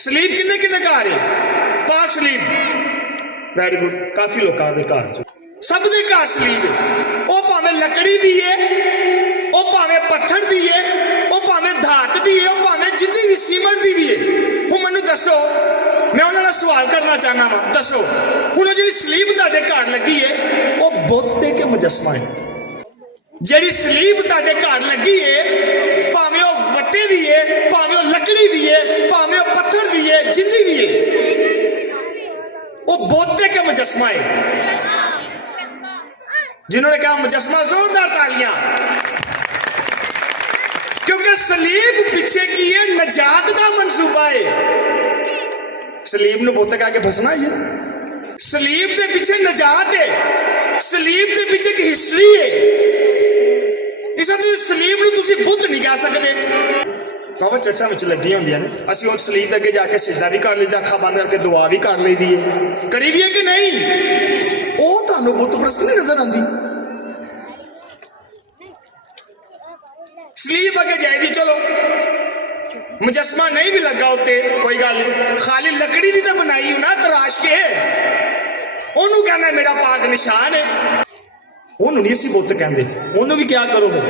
ਸਲੀਬ ਕਿੰਨੇ ਕਿੰਨੇ ਘਰ ਹੈ? ਪਾਕ ਸਲੀਬ, ਵੈਰੀ ਗੁੱਡ। ਕਾਫੀ ਲੋਕਾਂ ਦੇ ਘਰ ਚ, ਸਭ ਦੇ ਘਰ ਸਲੀਬ ਹੈ। ਉਹ ਭਾਵੇਂ ਲੱਕੜੀ ਦੀ ਹੈ, ਉਹ ਭਾਵੇਂ ਪੱਥਰ ਦੀ ਹੈ, ਉਹ ਭਾਵੇਂ ਧਾਤ ਦੀ ਹੈ, ਉਹ ਭਾਵੇਂ ਜਿੱਦੀ ਵੀ ਸੀਮੈਂਟ ਦੀ ਵੀ ਹੈ। ਹੁਣ ਮੈਨੂੰ ਦੱਸੋ, ਮੈਂ ਉਹਨਾਂ ਨਾਲ ਸਵਾਲ ਕਰਨਾ ਚਾਹੁੰਦਾ ਵਾਂ, ਦੱਸੋ ਹੁਣ ਉਹ ਜਿਹੜੀ ਸਲੀਬ ਤੁਹਾਡੇ ਘਰ ਲੱਗੀ ਹੈ ਉਹ ਬੁੱਤ ਹੈ ਕਿ ਮੁਜੱਸਮਾ ਹੈ? ਜਿਹੜੀ ਸਲੀਬ ਤੁਹਾਡੇ ਘਰ ਲੱਗੀ ਹੈ, ਭਾਵੇਂ ਉਹ ਵੱਟੇ ਦੀ ਹੈ, ਭਾਵੇਂ ਉਹ ਲੱਕੜੀ ਦੀ ਹੈ, ਭਾਵੇਂ ਉਹ ਪੱਥਰ ਦੀ ਹੈ, ਜਿੰਦੀ ਵੀ ਹੈ, ਉਹ ਬੁੱਤ ਹੈ ਕਿ ਮੁਜੱਸਮਾ ਹੈ? जिन्होंने कहा मुजस्मा, जोरदार तालियां। क्योंकि सलीब पीछे की है नजात का मंसूबा है। सलीब नूं बुत कह के फसना है, सलीब के पीछे नजात है, सलीब के पीछे एक हिस्टरी है। इस सलीब नूं तुसीं बुत नहीं कह सकते। बाबा चर्चा में लगी होंदियां ने, असीं उस सलीब अगे जाके सिजदा भी कर लईदा, अखां बंद करके दुआ भी कर लईदी है, करी दी है कि नहीं? ਉਹ ਤੁਹਾਨੂੰ ਬੁੱਤ ਪ੍ਰਸਤ ਨਹੀਂ ਨਜ਼ਰ ਆਉਂਦੀ? ਸਲੀਬ ਅੱਗੇ ਜਾਏਗੀ, ਚਲੋ ਮੁਜੱਸਮਾ ਨਹੀਂ ਵੀ ਲੱਗਾ ਉੱਤੇ, ਕੋਈ ਗੱਲ ਨਹੀਂ, ਖਾਲੀ ਲੱਕੜੀ ਦੀ ਤਾਂ ਬਣਾਈ ਨਾ ਤਰਾਸ਼ ਕੇ, ਉਹਨੂੰ ਕਹਿੰਦਾ ਮੇਰਾ ਪਾਕ ਨਿਸ਼ਾਨ ਹੈ। ਉਹਨੂੰ ਨਹੀਂ ਅਸੀਂ ਬੁੱਤ ਕਹਿੰਦੇ, ਉਹਨੂੰ ਵੀ ਕਿਆ ਕਰੋ ਫਿਰ,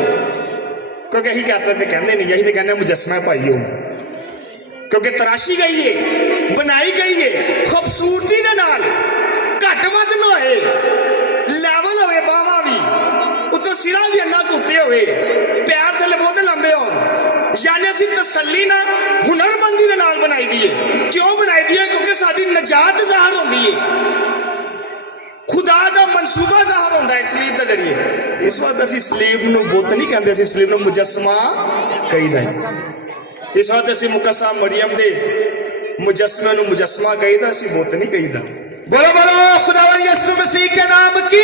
ਕਿਉਂਕਿ ਅਸੀਂ ਕਹਿ ਤੇ ਕਹਿੰਦੇ ਨਹੀਂ, ਅਸੀਂ ਤਾਂ ਕਹਿੰਦੇ ਮੁਜੱਸਮਾ ਭਾਈ ਹੋ, ਕਿਉਂਕਿ ਤਰਾਸ਼ੀ ਗਈ ਹੈ, ਬਣਾਈ ਗਈ ਹੈ ਖੂਬਸੂਰਤੀ ਦੇ ਨਾਲ, घट वध ना होए, लैवल होए, बावां भी उत्तों सिरा भी अन्ना कुत्ते होए, पैर थले बहुत लंबे हो, यानी असीं तसल्ली ना हुनरमंदी दे नाल बनाई दी है। क्यों बनाई दी है? क्योंकि साडी नजात ज़ाहिर होंदी है, खुदा दा मनसूबा ज़ाहिर होंदा है सलीब दे जरिए। इस वक्त असीं सलीब नूं बुत नहीं कहंदे, असीं सलीब नूं मुजस्समा कहीदा है। इस वक्त असीं मुकद्दसा मरियम दे मुजस्समे नूं मुजस्समा कहीदा, असीं बुत नहीं कहीदा। बोलो बोलो खुदावंद यीशु मसीह के नाम की।